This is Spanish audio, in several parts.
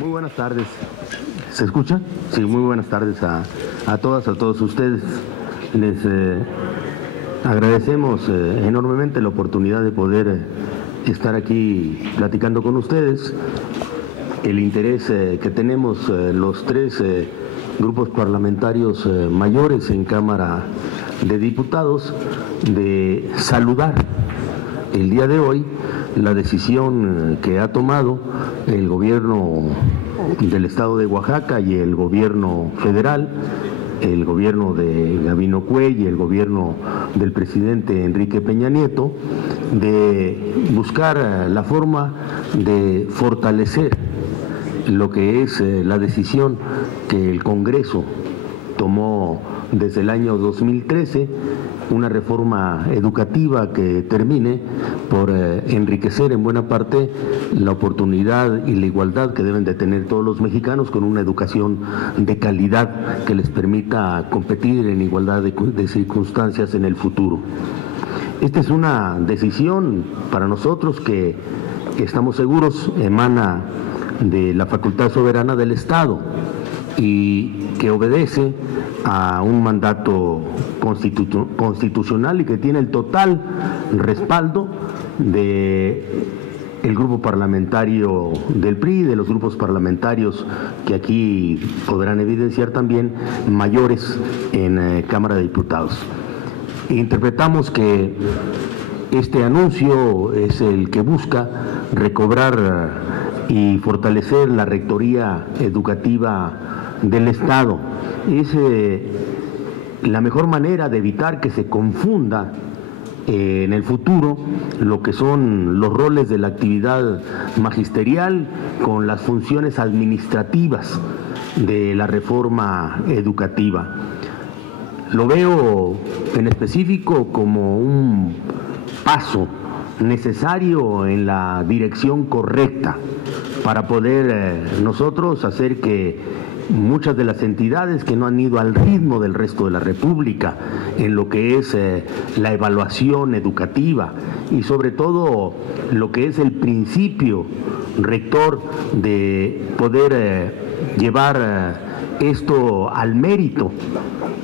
Muy buenas tardes. ¿Se escucha? Sí, muy buenas tardes a todas, a todos ustedes. Les agradecemos enormemente la oportunidad de poder estar aquí platicando con ustedes. El interés que tenemos los tres grupos parlamentarios mayores en Cámara de Diputados de saludar el día de hoy la decisión que ha tomado el gobierno del estado de Oaxaca y el gobierno federal, el gobierno de Gabino Cue y el gobierno del presidente Enrique Peña Nieto, de buscar la forma de fortalecer lo que es la decisión que el Congreso tomó desde el año 2013, una reforma educativa que termine por enriquecer en buena parte la oportunidad y la igualdad que deben de tener todos los mexicanos con una educación de calidad que les permita competir en igualdad de circunstancias en el futuro. Esta es una decisión para nosotros que estamos seguros emana de la facultad soberana del Estado y que obedece a un mandato constitucional y que tiene el total respaldo de el grupo parlamentario del PRI, de los grupos parlamentarios que aquí podrán evidenciar también mayores en Cámara de Diputados. Interpretamos que este anuncio es el que busca recobrar y fortalecer la rectoría educativa del Estado. Es la mejor manera de evitar que se confunda en el futuro lo que son los roles de la actividad magisterial con las funciones administrativas de la reforma educativa. Lo veo en específico como un paso necesario en la dirección correcta para poder nosotros hacer que muchas de las entidades que no han ido al ritmo del resto de la República en lo que es la evaluación educativa y sobre todo lo que es el principio rector de poder llevar esto al mérito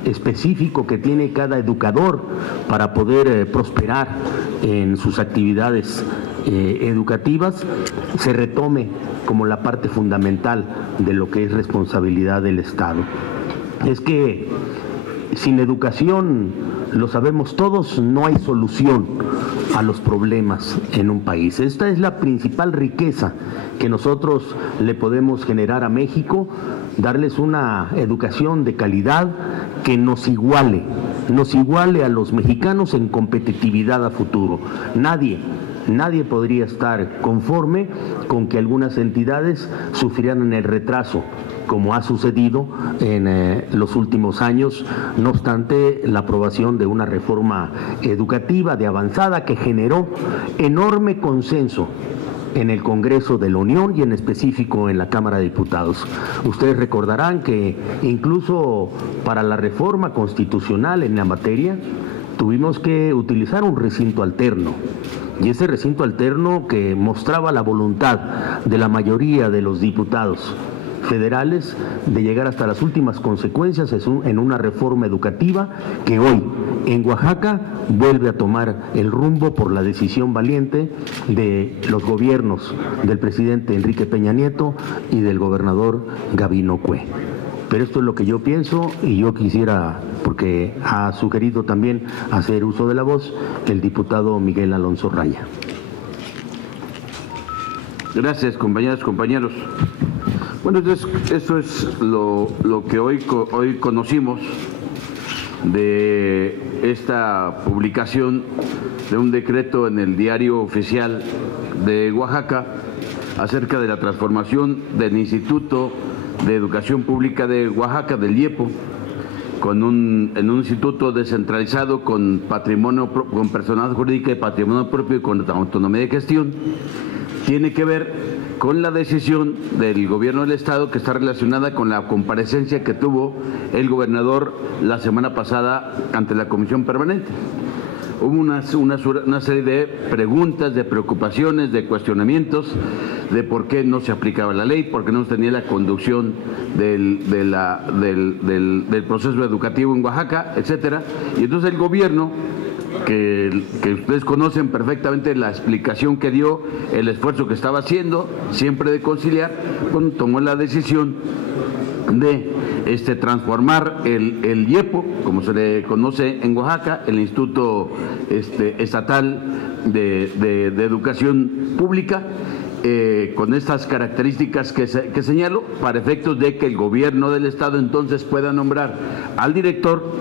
específico que tiene cada educador para poder prosperar en sus actividades educativas, se retome como la parte fundamental de lo que es responsabilidad del Estado. Es que sin educación, lo sabemos todos, no hay solución a los problemas en un país. Esta es la principal riqueza que nosotros le podemos generar a México, darles una educación de calidad que nos iguale a los mexicanos en competitividad a futuro. Nadie podría estar conforme con que algunas entidades sufrieran el retraso, como ha sucedido en los últimos años, no obstante la aprobación de una reforma educativa de avanzada que generó enorme consenso en el Congreso de la Unión y en específico en la Cámara de Diputados. Ustedes recordarán que incluso para la reforma constitucional en la materia tuvimos que utilizar un recinto alterno. Y ese recinto alterno que mostraba la voluntad de la mayoría de los diputados federales de llegar hasta las últimas consecuencias en una reforma educativa que hoy en Oaxaca vuelve a tomar el rumbo por la decisión valiente de los gobiernos del presidente Enrique Peña Nieto y del gobernador Gabino Cue. Pero esto es lo que yo pienso y yo quisiera, porque ha sugerido también hacer uso de la voz el diputado Miguel Alonso Raya. Gracias, compañeras, compañeros. Bueno, entonces, eso es lo que hoy conocimos de esta publicación de un decreto en el Diario Oficial de Oaxaca acerca de la transformación del Instituto de Educación Pública de Oaxaca, del IEPO, en un instituto descentralizado con patrimonio, con personalidad jurídica y patrimonio propio y con autonomía de gestión. Tiene que ver con la decisión del gobierno del Estado que está relacionada con la comparecencia que tuvo el gobernador la semana pasada ante la Comisión Permanente. hubo una serie de preguntas, de preocupaciones, de cuestionamientos de por qué no se aplicaba la ley, por qué no se tenía la conducción del proceso educativo en Oaxaca, etcétera. Y entonces el gobierno, que ustedes conocen perfectamente la explicación que dio, el esfuerzo que estaba haciendo, siempre de conciliar, bueno, tomó la decisión de transformar el IEPO, como se le conoce en Oaxaca, el Instituto Estatal de Educación Pública, con estas características que señalo, para efectos de que el gobierno del Estado entonces pueda nombrar al director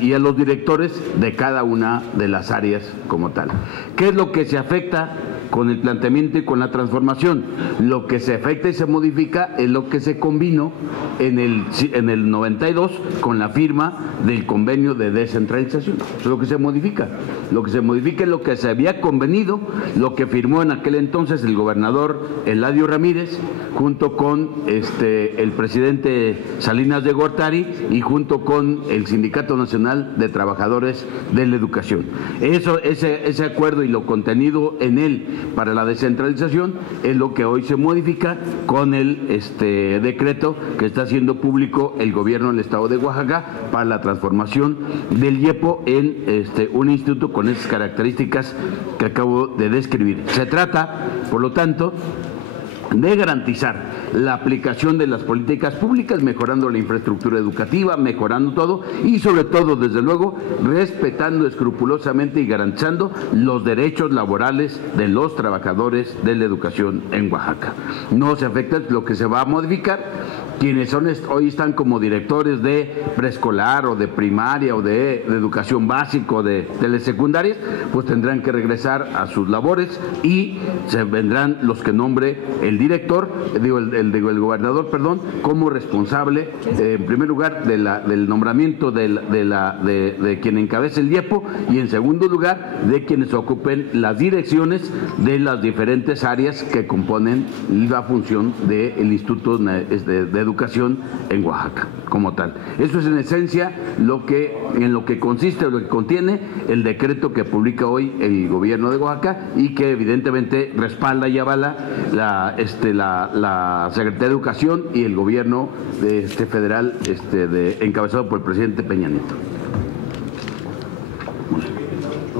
y a los directores de cada una de las áreas como tal. ¿Qué es lo que se afecta con el planteamiento y con la transformación? Lo que se afecta y se modifica es lo que se convino en el 92 con la firma del convenio de descentralización. Eso es lo que se modifica. Lo que se modifica es lo que se había convenido, lo que firmó en aquel entonces el gobernador Eladio Ramírez, junto con el presidente Salinas de Gortari y junto con el Sindicato Nacional de Trabajadores de la Educación. Ese acuerdo y lo contenido en él para la descentralización es lo que hoy se modifica con el decreto que está haciendo público el gobierno del Estado de Oaxaca para la transformación del IEPO en un instituto con esas características que acabo de describir. Se trata, por lo tanto, de garantizar la aplicación de las políticas públicas, mejorando la infraestructura educativa, mejorando todo y sobre todo, desde luego, respetando escrupulosamente y garantizando los derechos laborales de los trabajadores de la educación en Oaxaca. No se afecta lo que se va a modificar. Quienes hoy están como directores de preescolar o de primaria o de educación básica o de telesecundarias, pues tendrán que regresar a sus labores y se vendrán los que nombre el director, el gobernador, perdón, como responsable, en primer lugar, del nombramiento de quien encabece el IEPO y en segundo lugar, de quienes ocupen las direcciones de las diferentes áreas que componen la función del Instituto de Educación en Oaxaca, como tal. Eso es en esencia en lo que consiste, lo que contiene el decreto que publica hoy el gobierno de Oaxaca y que evidentemente respalda y avala la Secretaría de Educación y el gobierno federal encabezado por el presidente Peña Nieto.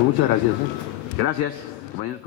Muchas gracias. Gracias, compañeros.